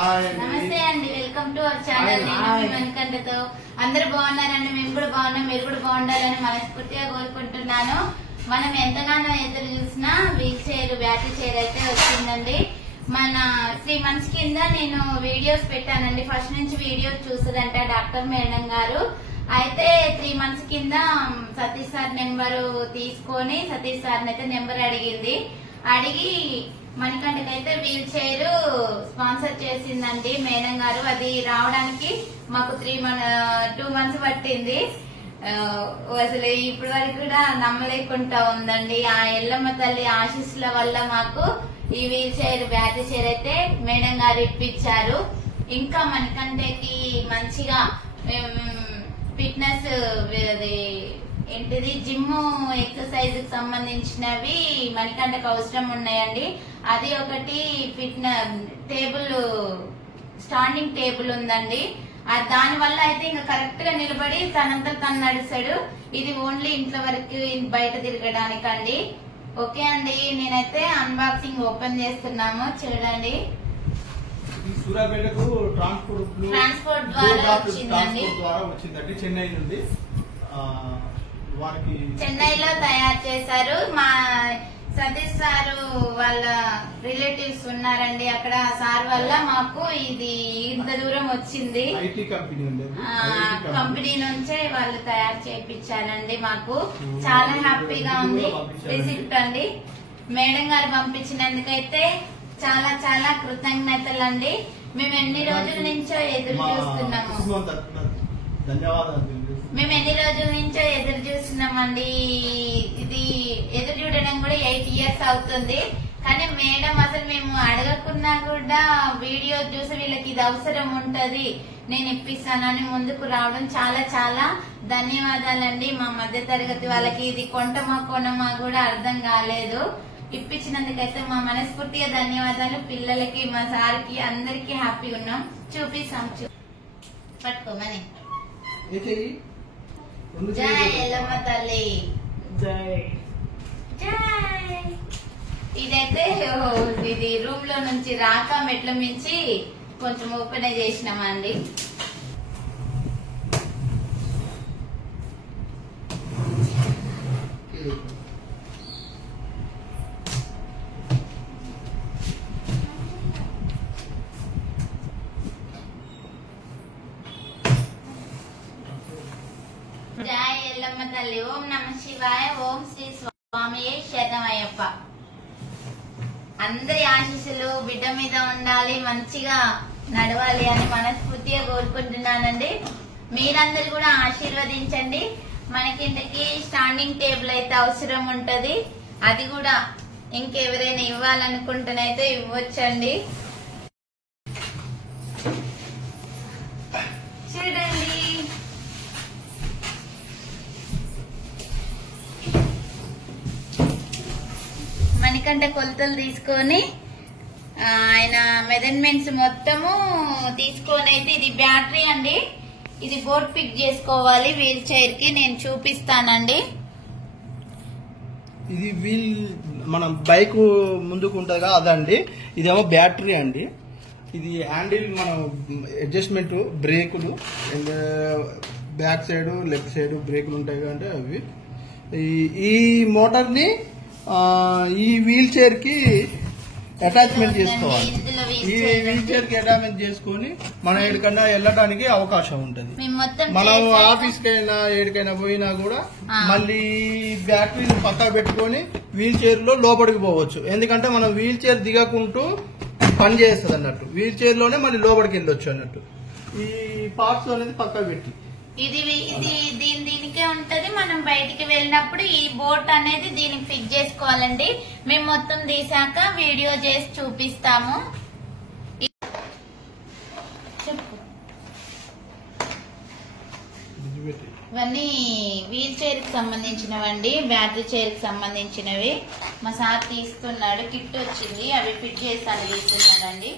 నమస్తే అండి, welcome to our channel. నేను మణికంఠతో. అందరూ బాగున్నారండి, మేము కూడా బాగున్నాం. మీరు కూడా బాగుండాలని మనస్ఫూర్తిగా కోరుకుంటున్నాను. మనం ఎంతగానో ఎదురు చూసినా వీల్ చైర్, బ్యాటరీ చైర్ అయితే వచ్చిందండి. మన 3 months కింద నేను వీడియోస్ పెట్టానండి. ఫస్ట్ నుంచి వీడియోస్ చూస్తుందంట డాక్టర్ మేడం గారు. అయితే 3 months కింద సతీష్ సార్ నెంబరు తీసుకొని సతీష్ సార్ అయితే నెంబర్ అడిగి మణికంఠకైతే వీల్ చైర్ స్పాన్సర్ చేసిందండి మేడం గారు. అది రావడానికి మాకు 2 months పట్టింది. అసలు ఇప్పటి వరకు కూడా నమ్మలేకుండా ఉందండి. ఆ ఎల్లమ్మ తల్లి ఆశీస్సుల వల్ల మాకు ఈ వీల్ చైర్, బ్యాటరీ చైర్ అయితే మేడం గారు ఇప్పించారు. ఇంకా మణికంఠకి మంచిగా ఫిట్నెస్ ఏంటిది జిమ్ ఎక్సర్సైజ్ కి సంబంధించినవి మణికంఠకు అవసరం ఉన్నాయండి. అది ఒకటి ఫిట్నెస్ టేబుల్, స్టాండింగ్ టేబుల్ ఉందండి. దాని వల్ల అయితే ఇంకా కరెక్ట్ గా నిలబడి తనంతా తను నడుస్తాడు. ఇది ఓన్లీ ఇంట్లో వరకు, బయట తిరగడానికండి. ఓకే అండి, నేనైతే అన్బాక్సింగ్ ఓపెన్ చేస్తున్నాము, చూడండి. సూర్యాపేటకు ట్రాన్స్పోర్ట్ ద్వారా వచ్చిందండి. చెన్నై నుండి చెన్నైలో తయారు చేశారు. మా సతీష్ సారు వాళ్ళ రిలేటివ్స్ ఉన్నారండి అక్కడ. సార్ వల్ల మాకు ఇది ఇంత దూరం వచ్చింది. కంపెనీ నుంచే వాళ్ళు తయారు చేయించారండి. మాకు చాలా హ్యాపీగా ఉంది. రిసిప్ట్ అండి మేడం గారు పంపించినందుకైతే చాలా చాలా కృతజ్ఞతలు అండి. మేము ఎన్ని రోజుల నుంచో ఎదురు చూస్తున్నాము. ఇది ఎదురు చూడడం కూడా 8 years అవుతుంది. కానీ మేడం అసలు మేము అడగకున్నా కూడా వీడియో చూసి వీళ్ళకి ఇది అవసరం ఉంటది, నేను ఇప్పిస్తానని ముందుకు రావడం చాలా చాలా ధన్యవాదాలండి. మా మధ్య తరగతి వాళ్ళకి ఇది కొంటమా కొనమా కూడా అర్థం కాలేదు. ఇప్పించినందుకైతే మా మనస్ఫూర్తిగా ధన్యవాదాలు. పిల్లలకి, మా సార్కి, అందరికి హ్యాపీగా ఉన్నాం. చూపిస్తాం, పట్టుకోమని. జై ఎల్లమ్మ తల్లి, జై. ఇదైతే ఇది రూమ్ లో నుంచి రాక మెట్ల మించి కొంచెం ఓపెన్ చేసినామండి. జై ఎల్లమ్మ తల్లి. ఓం నమ శివాయ. ఓం శ్రీ స్వామి శరణమయ్యప్ప. అందరి ఆశీస్సులు బిడ్డ మీద ఉండాలి, మంచిగా నడవాలి అని మనస్ఫూర్తిగా కోరుకుంటున్నానండి. మీరందరూ కూడా ఆశీర్వదించండి. మనకింటికి స్టాండింగ్ టేబుల్ అయితే అవసరం ఉంటది. అది కూడా ఇంకెవరైనా ఇవ్వాలనుకుంటేనైతే ఇవ్వచ్చండి. చూడండి, మణికంఠ కొలతలు తీసుకొని ఆయన మెజర్మెంట్స్ మొత్తము తీసుకొని అయితే, ఇది బ్యాటరీ అండి. ఇది బోర్డ్ ఫిక్స్ చేసుకోవాలి వీల్ చైర్ కి. నేను చూపిస్తానండి. ఇది వీల్ మనం బైక్ ముందుకు ఉంటుంది కదా, అదండి. ఇదేమో బ్యాటరీ అండి. ఇది హ్యాండిల్, మనం అడ్జస్ట్మెంట్, బ్రేకులు, బ్యాక్ సైడ్ లెఫ్ట్ సైడ్ బ్రేకులు ఉంటాయి అంటే అవి. ఈ మోటార్ని ఈ వీల్ చైర్ కి అటాచ్మెంట్ చేసుకోవాలి. ఈ వీల్ చైర్ కి అటాచ్మెంట్ చేసుకుని మనం ఎక్కడికైనా వెళ్ళడానికి అవకాశం ఉంటది. మనం ఆఫీస్ కైనా ఎక్కడికైనా పోయినా కూడా మళ్ళీ బ్యాటరీని పక్కా పెట్టుకొని వీల్ చైర్ లో లోపలికి పోవచ్చు. ఎందుకంటే మనం వీల్ చైర్ దిగకుంటూ పని చేస్తుంది అన్నట్టు. వీల్ చైర్ లోనే మళ్ళీ లోపలికి వెళ్ళొచ్చు అన్నట్టు. ఈ పార్ట్స్ అనేది పక్కా పెట్టి ఇది దీనికే ఉంటది. మనం బయటికి వెళ్ళినప్పుడు ఈ బోట్ అనేది దీనికి ఫిక్స్ చేసుకోవాలండి. మేము మొత్తం తీసాక వీడియో చేసి చూపిస్తాము. ఇవన్నీ వీల్ చైర్ కి సంబంధించినవండి, బ్యాటరీ చైర్ కి సంబంధించినవి. మా సార్ తీస్తున్నాడు, కిట్ వచ్చింది, అవి ఫిట్ చేస్తాను తీస్తున్నాడండి.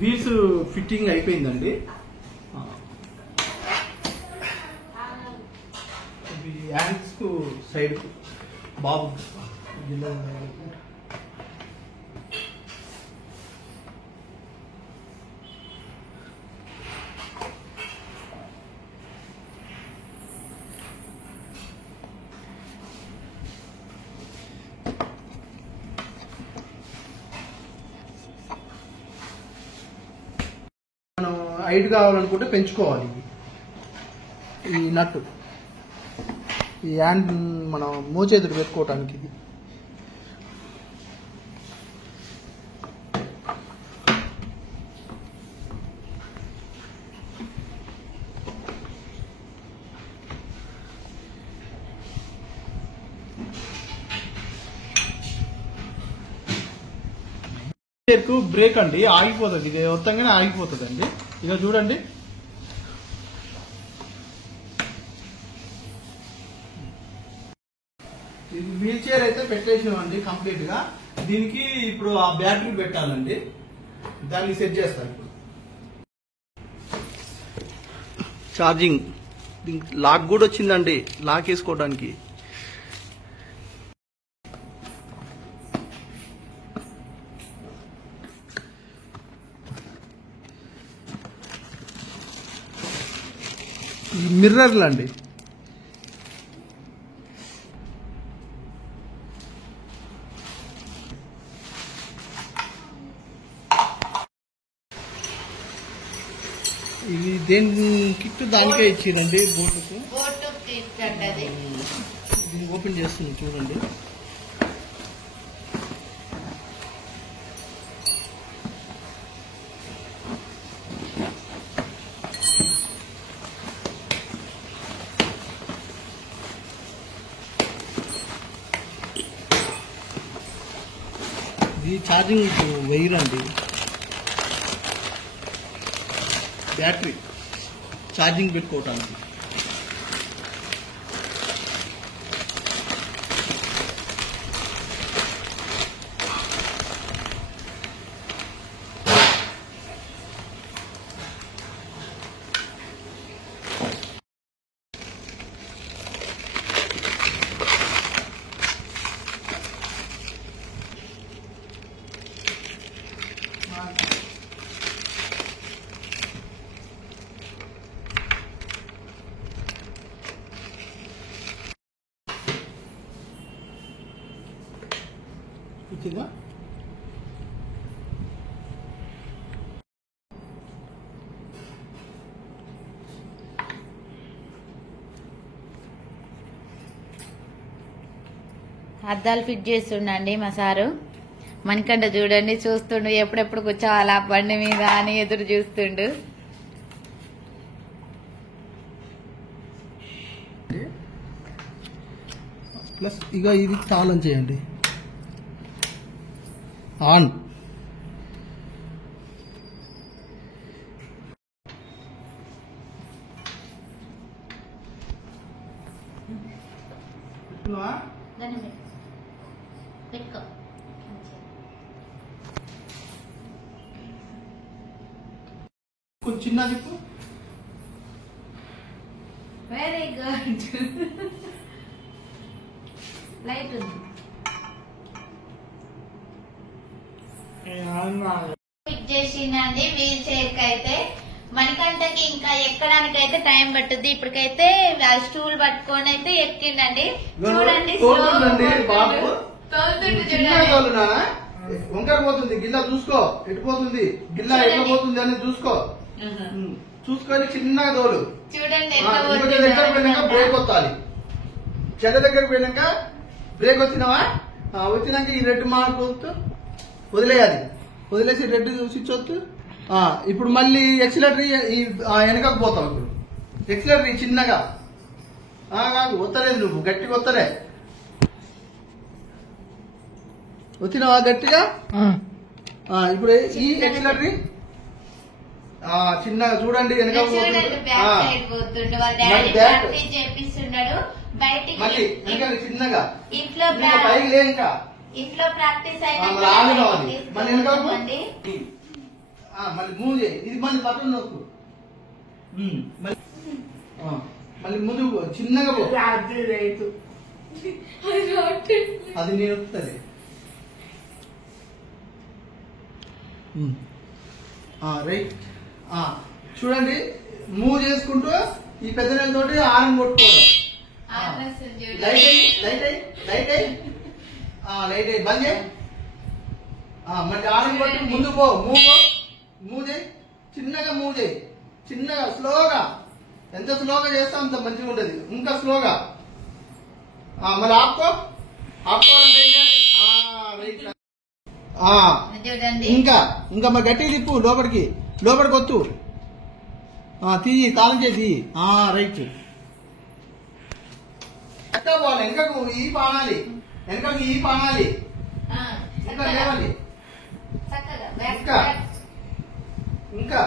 వీల్స్ ఫిట్టింగ్ అయిపోయిందండి. హ్యాండ్స్ కు సైడ్ బాబు మనం హైట్ కావాలనుకుంటే పెంచుకోవాలి. ఈ నట్టు ఈ హ్యాండ్ మనం మోచేతులు పెట్టుకోవటానికి ఇది బ్రేక్ అండి, ఆగిపోతుంది. ఇది మొత్తంగానే ఆగిపోతుంది అండి. ఇక చూడండి, ఇది వీల్ చైర్ అయితే పెట్టేసామండి కంప్లీట్ గా. దీనికి ఇప్పుడు ఆ బ్యాటరీ పెట్టాలండి, దాన్ని సెట్ చేస్తాను ఇప్పుడు. ఛార్జింగ్ దీనికి లాక్ కూడా వచ్చిందండి, లాక్ వేసుకోవడానికి. మిర్రర్లు అండి. ఇది దేని కిట్ దానికే ఇచ్చిరండి, బోటుకు. దీన్ని ఓపెన్ చేస్తుంది చూడండి. ఇది ఛార్జింగ్ వైర్ అండి, బ్యాటరీ ఛార్జింగ్ పెట్టుకోవటానికి. వచ్చిందా? అద్దాలు ఫిట్ చేస్తుండండి మా సారు. మణికంఠ చూడండి చూస్తుండు, ఎప్పుడెప్పుడు కూర్చోవాలా బండి మీద అని ఎదురు చూస్తుండు. ప్లస్ ఇక ఇది తాళం చేయండి, ఆన్. కొంచెం చిన్న దిక్కు. Very good. లైట్ ఉంది. ఫిట్ చేసిందండి వీల్ చైర్ కి అయితే. మణికంఠకి ఇంకా ఎక్కడానికి అయితే టైం పట్టుద్ది. ఇప్పటికైతే స్టూల్ పట్టుకొని అయితే ఎక్కిండండి. చూడండి బాబు తోలుతుండు చిన్న చూడండి. తోలునా వంకర పోతుంది, గిల్ల చూసుకో ఎటు పోతుంది, గిల్ల ఎట్లా పోతుంది అని చూసుకో, చూసుకొని చిన్నగా తోలు. చూడండి ఇంకొక దగ్గర పోయినాక బ్రేక్ వస్తాలి, చెడ్డ దగ్గర పోయినాక బ్రేక్ వచ్చినావా, వచ్చినాక ఈ రెడ్ మార్క్ వదిలేయాలి, వదిలేసి రెడ్ స్విచ్ వద్దు. ఇప్పుడు మళ్ళీ ఎక్సిలేటర్ ఈ వెనకకు పోతావు. ఇప్పుడు ఎక్సిలేటర్ చిన్నగా కాదు, వస్తలేదు నువ్వు గట్టిగా వస్తలే, వచ్చినావా గట్టిగా. ఇప్పుడు ఈ ఎక్సిలేటరీ చిన్నగా చూడండి, వెనక చూడండి బ్యాక్ సైడ్ పోతుండు. వాళ్ళ డాడీ ప్రాక్టీస్ చేపిస్తున్నాడు బయటికి. మళ్ళీ వెనక చిన్నగా ఇంట్లో పైకి లే, ఇంకా ఇంట్లో ప్రాక్టీస్ మళ్ళీ మళ్ళీ మూవ్ చేయి, ఇది మళ్ళీ బటన్ నొక్కు, మళ్ళీ ముందుకు చిన్నగా పో, అది నేను వస్తుంది. రైట్, చూడండి మూవ్ చేసుకుంటూ ఈ పెద్ద నెలతోటి ఆరం కొట్టుకోవడం. లైట్ అయ్యి లైట్ అయ్యి లైట్ అయ్యి లైట్ అయ్యి బంద్ చేయి, మళ్ళీ ఆరం కొట్టి ముందు పో, మూవ్ చేయి, చిన్నగా మూవ్ చేయి, చిన్నగా స్లోగా, ఎంత స్లోగా చేస్తే అంత మంచిగా ఉంటుంది. ఇంకా స్లోగా మళ్ళీ ఆపుకో, ఆపుకోవాలంటే ఇంకా ఇంకా మరి గట్టిగా తిప్పు, లోపలికి వత్తు, తీయి, తాళం చేసి రైట్. ఎక్క పోవాలి, వెనకకు ఈ పానాలి, వెనకకు ఈ పానాలి, ఇంకా లేవాలి, ఇంకా ఇంకా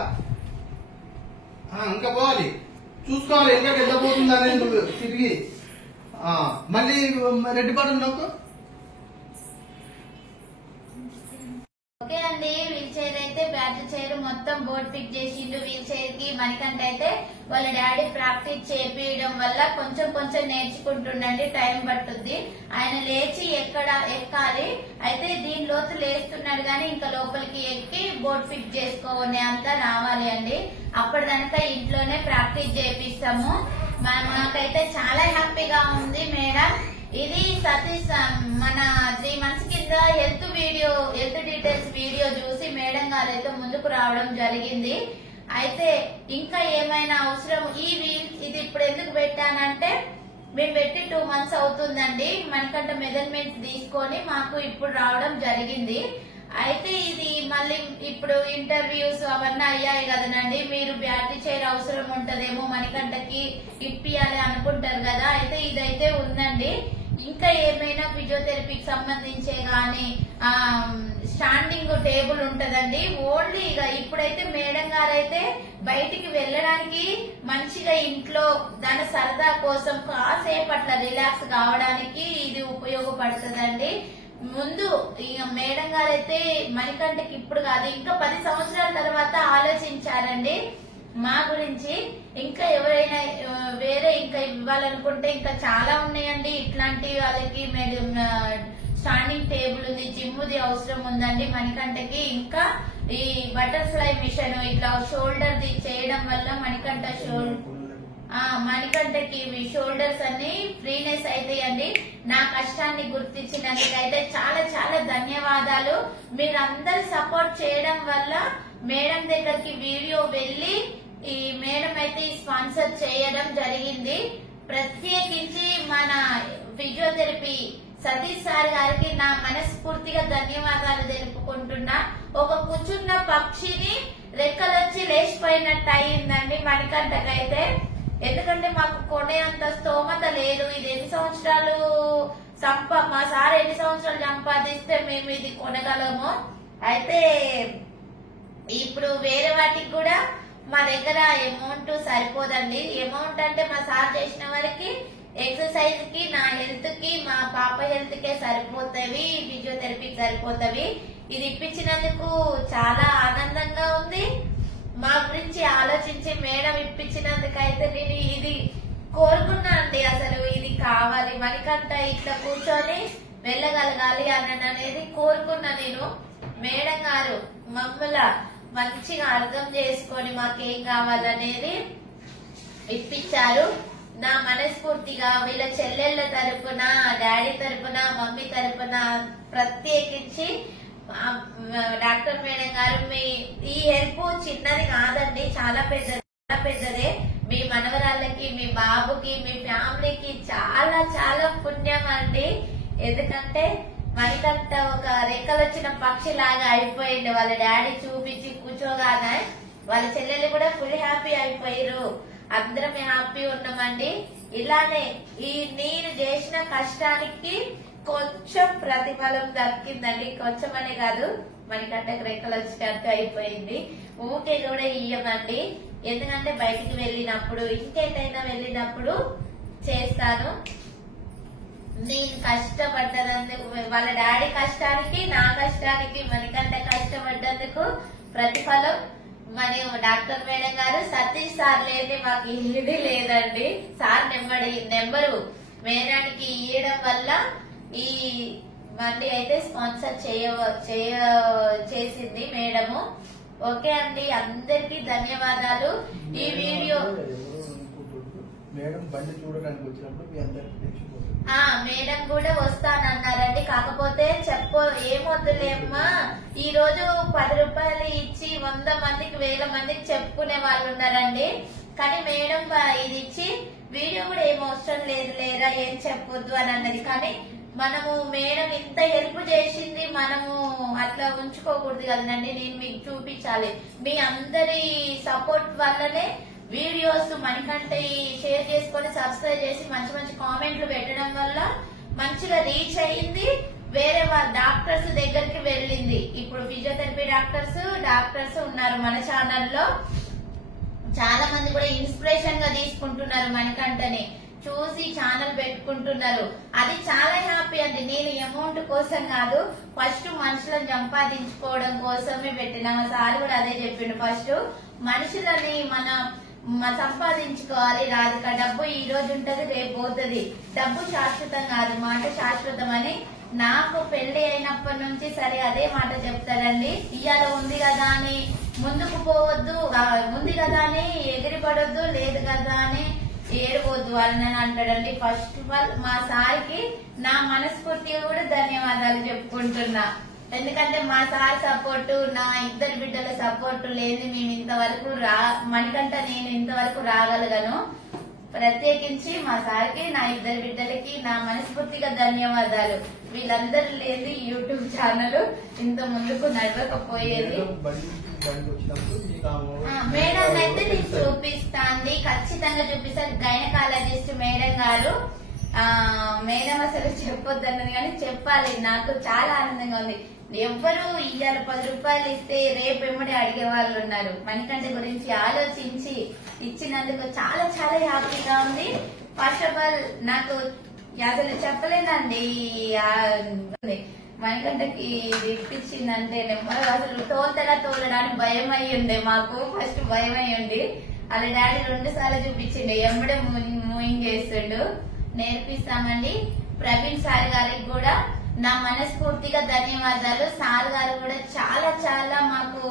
ఇంకా పోవాలి, చూసుకోవాలి వెనకకు ఎంత పోతుంది అనేది నువ్వు తిరిగి. మళ్ళీ రెడ్ బటన్ నొక్కు. ఓకే అండి, వీల్ చైర్ అయితే బ్యాటరీ చైర్ మొత్తం బోర్డ్ ఫిట్ చేసిండు. వీల్ చైర్ కి మణికంఠ అయితే వాళ్ళ డాడీ ప్రాక్టీస్ చేపియడం వల్ల కొంచెం కొంచెం నేర్చుకుంటుండండి, టైం పట్టుద్ది. ఆయన లేచి ఎక్కాలి, అయితే దీని లోతు లేస్తున్నాడు కానీ ఇంకా లోపలికి ఎక్కి బోర్డ్ ఫిట్ చేసుకోవాలి అంతా రావాలి అండి. అప్పటిదాకా ఇంట్లోనే ప్రాక్టీస్ చేపిస్తాము. నాకైతే చాలా హ్యాపీగా ఉంది మేడం. ఇది సతీష్ మన 3 months కింద హెల్త్ డీటెయిల్స్ వీడియో చూసి మేడం గారు అయితే ముందుకు రావడం జరిగింది. అయితే ఇంకా ఏమైనా అవసరం ఇది ఇప్పుడు ఎందుకు పెట్టానంటే మేము పెట్టి 2 months అవుతుందండి. మనకంటే మెజర్మెంట్స్ తీసుకొని మాకు ఇప్పుడు రావడం జరిగింది. అయితే ఇది మళ్ళీ ఇప్పుడు ఇంటర్వ్యూస్ అవన్నీ అయ్యాయి కదనండి, మీరు బ్యాటరీ చైర్ అవసరం ఉంటదేమో మణికంఠకి ఇప్పియాలి అనుకుంటారు కదా. అయితే ఇదైతే ఉందండి. ఇంకా ఏమైనా ఫిజియోథెరపీకి సంబంధించే గానీ స్టాండింగ్ టేబుల్ ఉంటదండి. ఓన్లీ ఇక ఇప్పుడైతే మేడం గారు అయితే బయటికి వెళ్ళడానికి మంచిగా ఇంట్లో దాని సరదా కోసం కాసేపు అట్లా రిలాక్స్ కావడానికి ఇది ఉపయోగపడుతుందండి. ముందు ఇక మేడం గారు అయితే మణికంఠకి ఇప్పుడు కాదు ఇంకా 10 సంవత్సరాల తర్వాత ఆలోచించారండి మా గురించి. ఇంకా ఎవరైనా వేరే ఇంకా ఇవ్వాలనుకుంటే ఇంకా చాలా ఉన్నాయండి. ఇట్లాంటి వాళ్ళకి స్టాండింగ్ టేబుల్ ఉంది, జిమ్ముది అవసరం ఉందండి మణికంఠకి. ఇంకా ఈ బటర్ఫ్లై మిషన్ ఇట్లా షోల్డర్ ది చేయడం వల్ల మణికంఠకి షోల్డర్స్ అన్ని ఫ్రీనెస్ అవుతాయండి. నా కష్టాన్ని గుర్తించినందుకైతే చాలా చాలా ధన్యవాదాలు. మీరందరూ సపోర్ట్ చేయడం వల్ల మేడం దగ్గరికి వీడియో వెళ్లి ఈ మేడం అయితే స్పాన్సర్ చేయడం జరిగింది. ప్రత్యేకించి మన ఫిజియోథెరపీ సతీష్ సార్ గారికి నా మనస్ఫూర్తిగా ధన్యవాదాలు తెలుపుకుంటున్నా. ఒక కూర్చున్న పక్షిని రెక్కలొచ్చి లేచిపోయినట్టు అయిందండి మణికంఠకైతే. ఎందుకంటే మాకు కొనే అంత స్తోమత లేదు. ఇది ఎన్ని సంవత్సరాలు మా సార్ ఎన్ని సంవత్సరాలు సంపాదిస్తే మేము ఇది కొనగలము. అయితే ఇప్పుడు వేరే వాటికి కూడా మా దగ్గర అమౌంట్ సరిపోదండి. అమౌంట్ అంటే మా సార్ చేసిన వారికి ఎక్సర్సైజ్ కి, నా హెల్త్ కి, మా పాప హెల్త్ కే సరిపోతాయి, ఫిజియోథెరపీకి సరిపోతాయి. ఇది ఇప్పించినందుకు చాలా ఆనందంగా ఉంది. మా గురించి ఆలోచించి మేడం ఇప్పించినందుకైతే నేను ఇది కోరుకున్నా అండి. అసలు ఇది కావాలి, మణికంఠ ఇట్లా కూర్చొని వెళ్ళగలగాలి అని అనేది కోరుకున్నా నేను. మేడం గారు మంచిగా అర్థం చేసుకొని మాకేం కావాలనేది ఇప్పించారు. నా మనస్ఫూర్తిగా వీళ్ళ చెల్లెళ్ళ తరపున, డాడీ తరపున, మమ్మీ తరపున ప్రత్యేకించి డాక్టర్ మేడం గారు మీ ఈ హెల్ప్ చిన్నది కాదండి, చాలా పెద్దదే. మీ మనవరాళ్ళకి, మీ బాబుకి, మీ ఫ్యామిలీకి చాలా చాలా పుణ్యం అండి. ఎందుకంటే మణికంఠ ఒక రెక్కలు వచ్చిన పక్షి లాగా అయిపోయింది. వాళ్ళ డాడీ చూపించి కూర్చోగానే వాళ్ళ చెల్లెలు కూడా ఫుల్ హ్యాపీ అయిపోయారు. అందరం హ్యాపీ ఉన్నామండి. ఇలానే ఈ నేను చేసిన కష్టానికి కొంచెం ప్రతిఫలం దక్కిందండి. కొంచెం అనే కాదు, మణికంఠకు రెక్కలు వచ్చినట్టు అయిపోయింది. ఊకే కూడా ఇయ్యమండి, ఎందుకంటే బయటికి వెళ్ళినప్పుడు, ఇంకేటైనా వెళ్ళినప్పుడు చేస్తాను. నేను కష్టపడ్డదందుకు, వాళ్ళ డాడీ కష్టానికి, నా కష్టానికి, మణికంఠ కష్టపడ్డందుకు ప్రతిఫలం మరియు డాక్టర్ మేడం గారు, సతీష్ సార్ లేని మాకు ఏది లేదండి. సార్ నెంబరు మేడానికి ఇవ్వడం వల్ల ఈ మండి అయితే స్పాన్సర్ చేసింది మేడము. ఓకే అండి, అందరికి ధన్యవాదాలు. ఈ వీడియో మేడం బండి చూడడానికి వచ్చినప్పుడు మీ అందరికి మేడం కూడా వస్తానన్నారండి. కాకపోతే ఏమొద్దులేమ్మా, ఈ రోజు 10 రూపాయలు ఇచ్చి 100 మందికి 1000 మందికి చెప్పుకునే వాళ్ళు ఉన్నారండి. కానీ మేడం ఇది ఇచ్చి వీడియో కూడా ఏం అవసరం లేదు లేరా, ఏం చెప్పొద్దు అని అన్నది. కానీ మనము మేడం ఇంత హెల్ప్ చేసింది, మనము అట్లా ఉంచుకోకూడదు కదండి. నేను మీకు చూపించాలి. మీ అందరి సపోర్ట్ వల్లనే వీడియోస్ మణికంఠ షేర్ చేసుకొని, సబ్స్క్రైబ్ చేసి, మంచి మంచి కామెంట్లు పెట్టడం వల్ల మంచిగా రీచ్ అయ్యింది. వేరే వాళ్ళ డాక్టర్స్ దగ్గరికి వెళ్ళింది. ఇప్పుడు ఫిజియోథెరపీ డాక్టర్స్ ఉన్నారు మన ఛానల్లో. చాలా మంది కూడా ఇన్స్పిరేషన్ గా తీసుకుంటున్నారు మణికంఠని చూసి, ఛానల్ పెట్టుకుంటున్నారు. అది చాలా హ్యాపీ అండి. నేను అమౌంట్ కోసం కాదు, ఫస్ట్ మనుషులను సంపాదించుకోవడం కోసమే పెట్టిన. సార్ కూడా అదే చెప్పిండు. ఫస్ట్ మనుషులని మనం సంపాదించుకోవాలి. రాధిక, డబ్బు ఈ రోజు ఉంటది, రేపు పోతుంది. డబ్బు శాశ్వతం కాదు, మాట శాశ్వతం అని నాకు పెళ్లి అయినప్పటి నుంచి సరే అదే మాట చెప్తారండి. ఇవాళ ఉంది కదా అని ముందుకు పోవద్దు, ఉంది కదా అని ఎగిరిపడొద్దు, లేదు కదా అని ఏడవద్దు అని అంటాడండి. ఫస్ట్ ఆఫ్ ఆల్ మా సార్కి నా మనస్ఫూర్తిగా కూడా ధన్యవాదాలు చెప్పుకుంటున్నా. ఎందుకంటే మా సార్ సపోర్టు, నా ఇద్దరు బిడ్డల సపోర్టు లేని మేము ఇంతవరకు మణికంఠ నేను ఇంతవరకు రాగలిగాను. ప్రత్యేకించి మా సార్కి, నా ఇద్దరు బిడ్డలకి నా మనస్ఫూర్తిగా ధన్యవాదాలు. వీళ్ళందరూ లేని యూట్యూబ్ ఛానల్ ఇంత ముందుకు నడవకపోయేది. మేడం అయితే నేను చూపిస్తాంది, ఖచ్చితంగా చూపిస్తాను. గైనకాలజిస్ట్ మేడం గారు. మేడం అసలు చెప్పొద్దన్నది కానీ చెప్పాలి. నాకు చాలా ఆనందంగా ఉంది. ఎవ్వరు ఇవాళ 10 రూపాయలు ఇస్తే రేపు ఎమ్మడి అడిగే వాళ్ళు ఉన్నారు. మణికంఠ గురించి ఆలోచించి ఇచ్చినందుకు చాలా చాలా హ్యాపీగా ఉంది. ఫస్ట్ ఆఫ్ ఆల్ నాకు అసలు చెప్పలేనండి. మణికంఠకి ఇప్పించిందంటే అసలు తోలడానికి భయం అయ్యింది. మాకు ఫస్ట్ భయం అయ్యింది. వాళ్ళ డాడీ 2 సార్లు చూపించిండు, ఎమ్మడే మూయింగ్ చేస్తుండు. నేర్పిస్తామండి. ప్రవీణ్ సార్ గారికి కూడా నా మనస్ఫూర్తిగా ధన్యవాదాలు. సార్ గారు కూడా చాలా చాలా మాకు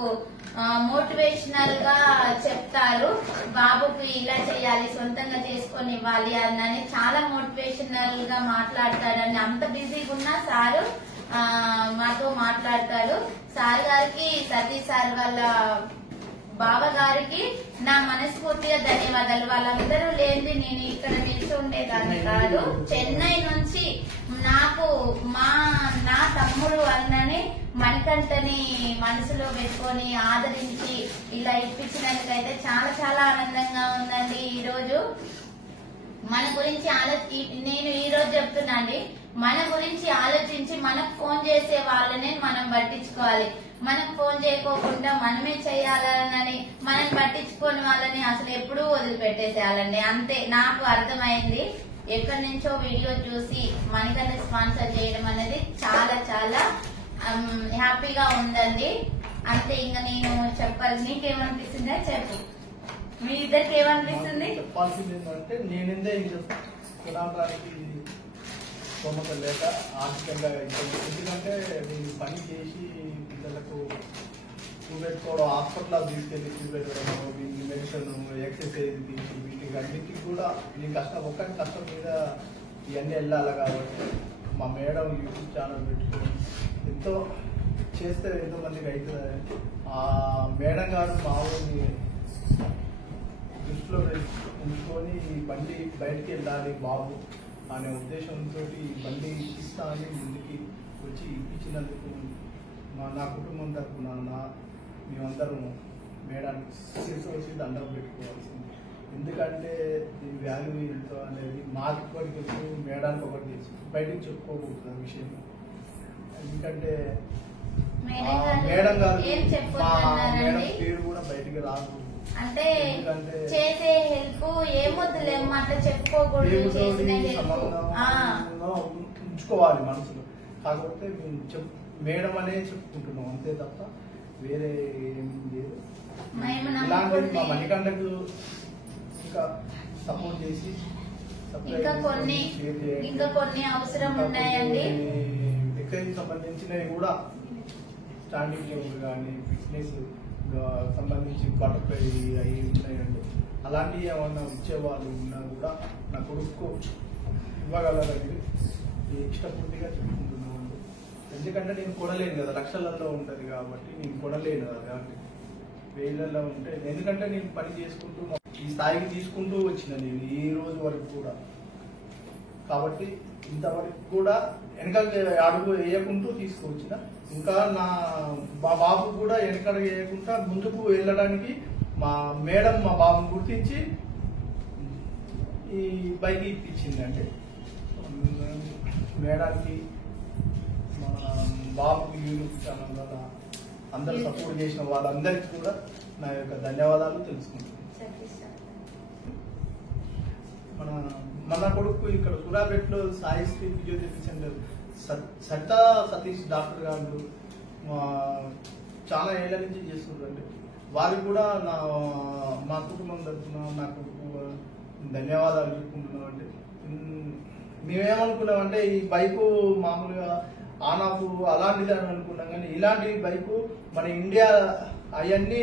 మోటివేషనల్ గా చెప్తారు. బాబుకు ఇలా చేయాలి, సొంతంగా చేసుకొని ఇవ్వాలి అన్నని చాలా మోటివేషనల్ గా మాట్లాడతాడని. అంత బిజీగా ఉన్నా సారు మాతో మాట్లాడతాడు. సార్ గారికి, సతీష్ సార్ వాళ్ళ బావ గారికి నా మనస్ఫూర్తిగా ధన్యవాదాలు. వాళ్ళందరూ లేని నేను ఇక్కడ నిలిచి ఉండేదాన్ని కాదు. చెన్నై నుంచి నాకు నా తమ్ముడు అన్నని మణికంఠని మనసులో పెట్టుకొని ఆదరించి ఇలా ఇప్పించినందుకైతే చాలా చాలా ఆనందంగా ఉందండి. ఈ రోజు మన గురించి నేను ఈ రోజు చెప్తున్నా అండి, మన గురించి ఆలోచించి మనకు ఫోన్ చేసే వాళ్ళని మనం పట్టించుకోవాలి. మనకు ఫోన్ చేయకోకుండా మనమే చేయాలని మనం పట్టించుకోని వాళ్ళని అసలు ఎప్పుడూ వదిలిపెట్టేసేయాలండి. అంతే నాకు అర్థమైంది. ఎక్కడి నుంచో వీడియో చూసి మణికంఠ స్పాన్సర్ చేయడం అనేది చాలా చాలా హ్యాపీగా ఉందండి. అంతే, ఇంకా నేను చెప్పాలి. నీకేమనిపిస్తుందా చెప్పు. మీ ఇద్దరికి ఏమనిపిస్తుంది? చెప్పాల్సింది ఏంటంటే నేనేందే తినడానికి స్తోమత లేక ఆర్థికంగా, ఎందుకంటే నేను పని చేసి పిల్లలకు చూపెట్టుకోవడం, హాస్పిటల్ తీసుకెళ్ళి చూపెట్టడం, వీళ్ళకి మెడిసిన్, ఎక్సర్సైజ్ వీటికి అన్నిటికీ కూడా నేను ఒక్కటి కష్టం మీద ఇవన్నీ వెళ్ళాలి. కాబట్టి మా మేడం యూట్యూబ్ ఛానల్ పెట్టుకొని ఎంతో చేస్తే ఎంతో మందికి అవుతుంది. ఆ మేడం గారు మా ఊరిని దృష్టిలో ఉంచుకొని ఈ బండి బయటికి వెళ్ళాలి బాబు అనే ఉద్దేశంతో ఈ బండి ఇస్తా అని ముందుకి వచ్చి ఇప్పించినందుకు నా కుటుంబం తరఫున మేమందరం మేడానికి శిరసు వచ్చి దండం పెట్టుకోవాల్సింది. ఎందుకంటే దీని వాల్యూ ఎంతో అనేది మాకు ఒకటి తెలుసు, మేడానికి ఒకటి తెలుసు, బయటకు చెప్పుకోకూడదు ఆ విషయం. ఎందుకంటే మేడం గారు మా మేడం పేరు కూడా బయటికి రాదు. అంటే చేసే హెల్ప్ ఏమొద్దులేమో అట్లా చెప్పుకోకూడదు, ఉంచుకోవాలి మనసులో. కాకపోతే మేము మేడం అనే చెప్పుకుంటున్నాం అంతే తప్ప వేరే ఏం లేదు. ఇలాంటి మా మణికంఠకు ఇంకా సపోర్ట్ చేసి ఇంకా కొన్ని అవసరం ఉన్నాయండి. ఎక్సైజ్ సంబంధించినవి కూడా స్టాండింగ్ టేబుల్ కానీ ఫిట్నెస్ సంబంధించి బటర్ఫ్లై అవి ఉన్నాయండి. అలాంటివి ఏమన్నా ఇచ్చేవాళ్ళు ఉన్నా కూడా నా కొడుకు ఇవ్వగలరని ఇష్టపూర్తిగా చెప్పుకుంటున్నాను. ఎందుకంటే నేను కొనలేను కదా, లక్షలలో ఉంటుంది కాబట్టి నేను కొనలేను కదా, వేలలో ఉంటే. ఎందుకంటే నేను పని చేసుకుంటూ ఈ స్థాయికి తీసుకుంటూ వచ్చిన నేను ఈ రోజు వరకు కూడా. కాబట్టి ఇంతవరకు కూడా వెనకాల అడుగు వేయకుంటూ తీసుకువచ్చిన. ఇంకా మా బాబు కూడా వెనకాల వేయకుండా ముందుకు వెళ్ళడానికి మా మేడం మా బాబుని గుర్తించి ఈ బైక్ ఇప్పించింది. అంటే మేడానికి మన బాబుకి యూట్యూబ్ ఛానల్ వల్ల అందరు సపోర్ట్ చేసిన వాళ్ళందరికీ కూడా నా యొక్క ధన్యవాదాలు తెలుసుకుంటున్నాను. మన కొడుకు ఇక్కడ సూరాపేటలో సాయిశ్రీ ఫిజియోథెరపీ సెంటర్ సత్తా సతీష్ డాక్టర్ గారు చాలా ఏళ్ల నుంచి చేస్తుంటారండి. వారికి కూడా మా కుటుంబం తరఫున నా కొడుకు ధన్యవాదాలు చెప్పుకుంటున్నాం. అంటే మేమేమనుకున్నామంటే ఈ బైకు మామూలుగా ఆన్ ఆఫ్ అలాంటిది అని అనుకున్నాం, కానీ ఇలాంటి బైకు మన ఇండియా అవన్నీ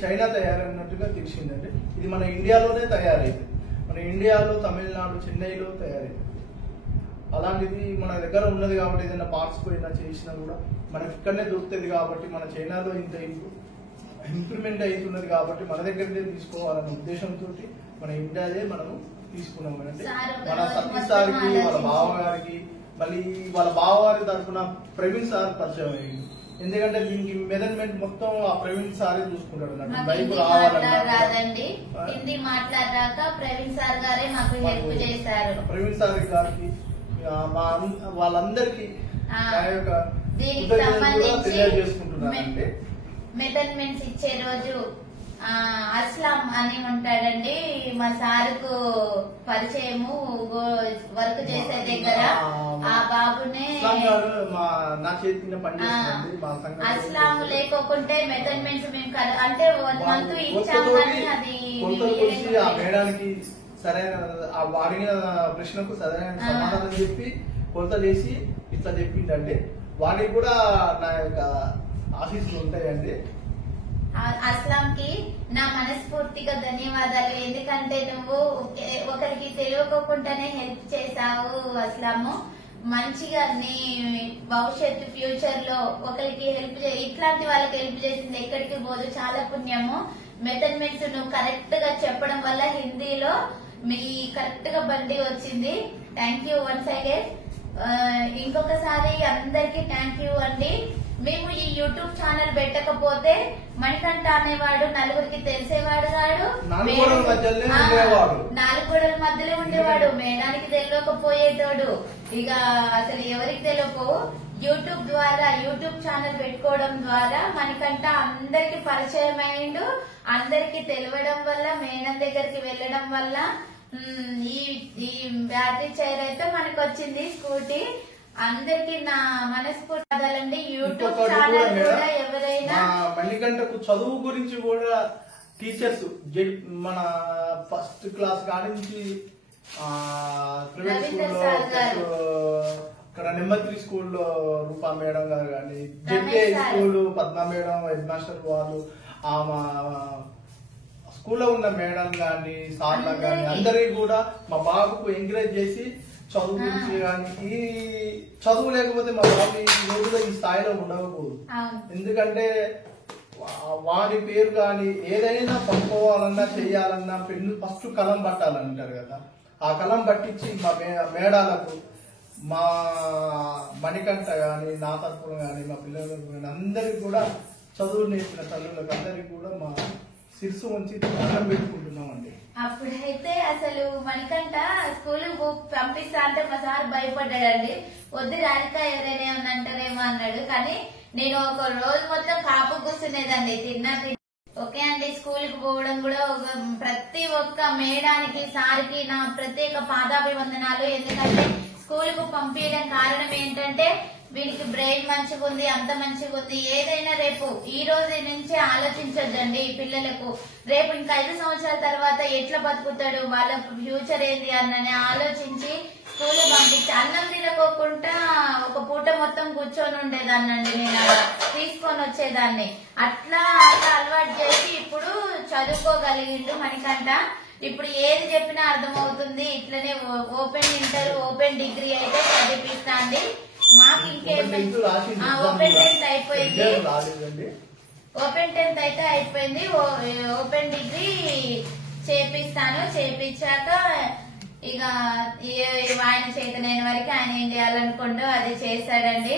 చైనా తయారైనట్టుగా తెలిసిందండి. ఇది మన ఇండియాలోనే తయారైంది. మన ఇండియాలో తమిళనాడు చెన్నైలో తయారైంది. అలాంటిది మన దగ్గర ఉన్నది కాబట్టి ఏదైనా పార్ట్స్ పోయినా చేసినా కూడా మనకి ఇక్కడనే దొరుకుతుంది. కాబట్టి మన చైనాలో ఇంత ఇంప్రూవ్మెంట్ అవుతున్నది కాబట్టి మన దగ్గరనే తీసుకోవాలనే ఉద్దేశంతో మన ఇండియాదే మనము తీసుకున్నాం. అంటే మన సతీష్ సార్కి, వాళ్ళ బావగారికి, మళ్ళీ వాళ్ళ బావగారి తరఫున ప్రవీణ్ సార్ పరిచయం అయ్యింది. ఎందుకంటే దీనికి మెజర్మెంట్ మొత్తం ఆ ప్రవీణ్ సారే చూసుకుంటాడు అన్నట్టు. బైక్ రాదండి, హిందీ మాట్లాడాక ప్రవీణ్ సార్ గారే మాకు హెల్ప్ చేశారు. ప్రవీణ్ సార్ గారికి వాళ్ళందరికీ దీనికి సంబంధించి మెజర్మెంట్స్ ఇచ్చే రోజు అస్లాం అని ఉంటాడండి, మా సార్కు పరిచయము వర్క్ చేసే దగ్గర. ఆ బాబునే అస్లాం లేకోకుంటే మెజర్మెంట్స్ మేము అంటే 1 month ఇచ్చాము, కానీ అది మేడానికి సరైన అడిగిన ప్రశ్నకు సరైన సమాధానం చెప్పి కొలత చేసి ఇట్లా చెప్పిందంటే వాడికి కూడా నా యొక్క ఆశీస్సులు ఉంటాయండి. అస్లాం కి నా మనస్ఫూర్తిగా ధన్యవాదాలు. ఎందుకంటే నువ్వు ఒకరికి తెలియకోకుండానే హెల్ప్ చేశావు అస్లాము. మంచిగా నీ భవిష్యత్తు ఫ్యూచర్ లో ఒకరికి హెల్ప్ ఇట్లాంటి వాళ్ళకి హెల్ప్ చేసింది ఎక్కడికి పోదు, చాలా పుణ్యము. మెజర్మెంట్స్ నువ్వు కరెక్ట్ గా చెప్పడం వల్ల హిందీలో మీ కరెక్ట్ గా బండి వచ్చింది. Thank you once again. ఇంకొకసారి అందరికి థ్యాంక్ యూ అండి. మేము ఈ యూట్యూబ్ ఛానల్ పెట్టకపోతే మణికంఠ అనేవాడు నలుగురికి తెలిసేవాడు కాదు, 4 గోడల మధ్యలో ఉండేవాడు, మేడానికి తెలియకపోయేటోడు. ఇక అసలు ఎవరికి తెలియకో యూట్యూబ్ ద్వారా యూట్యూబ్ ఛానల్ పెట్టుకోవడం ద్వారా మణికంఠ అందరికి పరిచయం అయిండు. అందరికి తెలియడం వల్ల మేడం దగ్గరికి వెళ్ళడం వల్ల ఈ బ్యాటరీ చైర్ అయితే మనకు వచ్చింది, స్కూటీ. అందరికి నా మనస్ఫూర్తి యూట్యూబ్ ఛానల్ కూడా ఎవరైనా మణికంఠకు చదువు గురించి కూడా టీచర్స్ మన ఫస్ట్ క్లాస్ కాడి నుంచి ఇక్కడ నెంబర్ 3 స్కూల్లో రూపా మేడం గారు కానీ, ZA school Padma madam head master వాళ్ళు, ఆమె స్కూల్లో ఉన్న మేడం కానీ సార్లు కానీ అందరికి కూడా మా బాబుకు ఎంకరేజ్ చేసి చదువు గురించి కానీ, ఈ చదువు లేకపోతే మా బాబు ఈ రోజులో ఈ స్థాయిలో ఉండకపోదు. ఎందుకంటే వారి పేరు కానీ ఏదైనా పట్టుకోవాలన్నా చెయ్యాలన్నా పెన్ను ఫస్ట్ కలం పట్టాలంటారు కదా, ఆ కలం పట్టించి మా మేడాలకు, మా మణికంఠ కానీ, నా తరపున కానీ, మా పిల్లలకు కానీ అందరికి కూడా చదువు నేర్పిన తల్లులకు అందరికి కూడా మా శిరసు ఉంచి దండం పెట్టుకుంటున్నామండి. అప్పుడైతే అసలు మణికంఠ స్కూల్ పంపిస్తా అంటే మా సార్ భయపడ్డాడండి. వద్దు రాధిక ఎవరైనా ఉందంటారేమో అన్నాడు. కానీ నేను ఒక రోజు మొత్తం కాపు కూర్చునేదండి తిన్నా. ఓకే అండి, స్కూల్ కి పోవడం కూడా ప్రతి ఒక్క మేడానికి సార్కి నా ప్రత్యేక పాదాభివందనాలు. ఎందుకంటే స్కూల్ కు పంపించడం కారణం ఏంటంటే వీడికి బ్రెయిన్ మంచిగా ఉంది, అంత మంచిగా ఉంది. ఏదైనా రేపు ఈ రోజు నుంచి ఆలోచించొద్దండి పిల్లలకు. రేపు ఇంకా 5 సంవత్సరాల తర్వాత ఎట్లా బతుకుతాడు, వాళ్ళ ఫ్యూచర్ ఏంది అన్నని ఆలోచించి స్కూల్ పంపించి అన్నం తినకోకుండా ఒక పూట మొత్తం కూర్చొని ఉండేదాన్నండి. నేను తీసుకొని వచ్చేదాన్ని. అట్లా అలవాటు చేసి ఇప్పుడు చదువుకోగలిగిండు మణికంఠ. ఇప్పుడు ఏది చెప్పినా అర్థమవుతుంది. ఇట్లనే ఓపెన్ ఇంటర్, ఓపెన్ డిగ్రీ అయితే చదివిపిస్తా అండి. మాకు ఇంకేమి ఓపెన్ 10th అయిపోయింది. ఓపెన్ 10th అయితే అయిపోయింది. ఓపెన్ డిగ్రీ చేపిస్తాను. చేపించాక ఇక ఆయన చేతనైన వరకు ఆయన ఏం చేయాలనుకుంటూ అది చేశాడండి.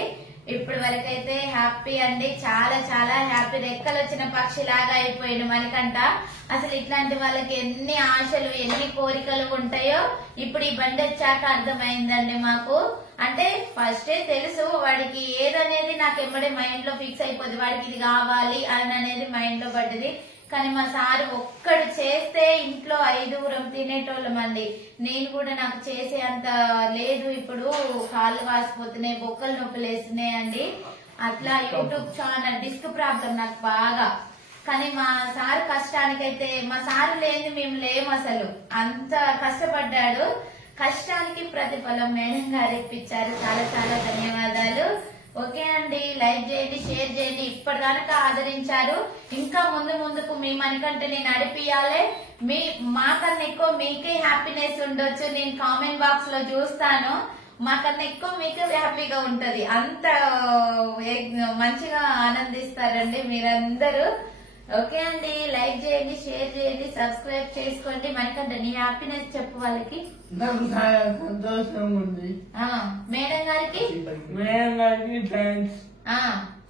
ఇప్పటి వరకు అయితే హ్యాపీ అండి, చాలా చాలా హ్యాపీ. రెక్కలు వచ్చిన పక్షి లాగా అయిపోయింది మణికంఠ. అసలు ఇట్లాంటి వాళ్ళకి ఎన్ని ఆశలు, ఎన్ని కోరికలు ఉంటాయో ఇప్పుడు ఈ బండి వచ్చాక అర్థమైందండి మాకు. అంటే ఫస్టే తెలుసు వాడికి ఏదనేది నాకు ఎమ్మడే మైండ్ లో ఫిక్స్ అయిపోద్ది, వాడికి ఇది కావాలి అని అనేది మైండ్ లో పడ్డది. కానీ మా సారు ఒక్కడు చేస్తే ఇంట్లో 5 తినేటోళ్ళం అండి. నేను కూడా నాకు చేసే అంత లేదు. ఇప్పుడు కాళ్ళు వాసిపోతున్నాయి, బొక్కలు నొప్పులు వేస్తున్నాయండి. అట్లా యూట్యూబ్ ఛానల్ డిస్క్ ప్రాబ్లం నాకు బాగా. కానీ మా సార్ కష్టానికైతే, మా సారు లేని మేము లేము అసలు. అంత కష్టపడ్డాడు. కష్టానికి ప్రతిఫలం మేడం గారు ఇప్పించారు. చాలా చాలా ధన్యవాదాలు. ఓకే అండి, లైక్ చేయండి, షేర్ చేయండి. ఇప్పటిదాకా ఆదరించారు. ఇంకా ముందుకు మీ మణికంఠని నడిపియాలి. మాకన్నా ఎక్కువ మీకే హ్యాపీనెస్ ఉండొచ్చు. నేను కామెంట్ బాక్స్ లో చూస్తాను. మాకన్నా ఎక్కువ మీకే హ్యాపీగా ఉంటది. అంత మంచిగా ఆనందిస్తారండి మీరందరూ. ఓకే అండి, లైక్ చేయండి, షేర్ చేయండి, సబ్స్క్రైబ్ చేసుకోండి. మణికంఠ నీ హ్యాపీనెస్ చెప్పు వాళ్ళకి. నాకు చాలా సంతోషంగా ఉంది. మేడం గారికి, మేడం గారికి థ్యాంక్స్.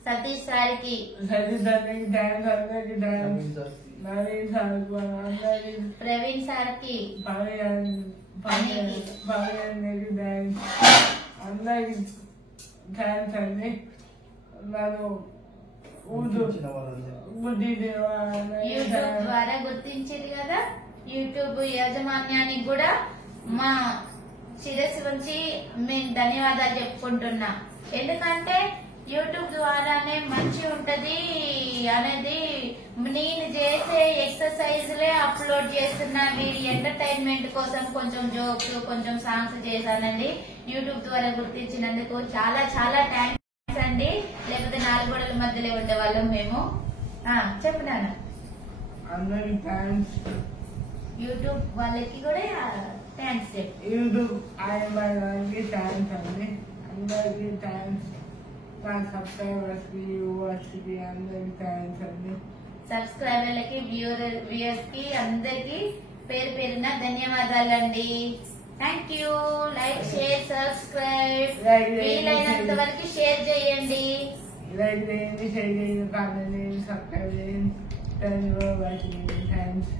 సతీష్ సార్కి, సతీష్ సార్కి థ్యాంక్స్. అందరికి థ్యాంక్స్. నవీన్ సార్కి, అందరికి, ప్రవీణ్ సార్కి, పవన్కి థ్యాంక్స్. అందరికి థ్యాంక్స్ అండి. నన్ను యూట్యూబ్ ద్వారా గుర్తించింది కదా. యూట్యూబ్ యాజమాన్యానికి కూడా మా శిరస్సు నుంచి మేము ధన్యవాదాలు చెప్పుకుంటున్నా. ఎందుకంటే యూట్యూబ్ ద్వారానే మంచి ఉంటది అనేది నేను చేసే ఎక్సర్సైజ్లే అప్లోడ్ చేస్తున్నా. వీడి ఎంటర్టైన్మెంట్ కోసం కొంచెం జోక్స్, కొంచెం సాంగ్స్ చేశానండి. యూట్యూబ్ ద్వారా గుర్తించినందుకు చాలా చాలా థ్యాంక్స్ అండి. లేకపోతే 4 గోడల మధ్యలో ఉండేవాళ్ళం మేము. చెప్పినాను. అందరికి థ్యాంక్స్. యూట్యూబ్ వాళ్ళకి కూడా థ్యాంక్స్. యూట్యూబ్ ఆయనకి థ్యాంక్స్ అండి. అందరికి థ్యాంక్స్. నా సబ్స్క్రైబర్స్ కి, వ్యూవర్స్ కి అందరికి థ్యాంక్స్ అండి. సబ్స్క్రైబర్లకి, వ్యూవర్స్ కి అందరికి పేరు పేరున ధన్యవాదాలండి. Thank you. Like, share, subscribe. వీలైనంత వరకు షేర్ చేయండి. లైక్ చేయండి, షేర్ చేయండి, కామెంట్ చేయండి, సబ్స్క్రైబ్ చేయండి. థ్యాంక్స్.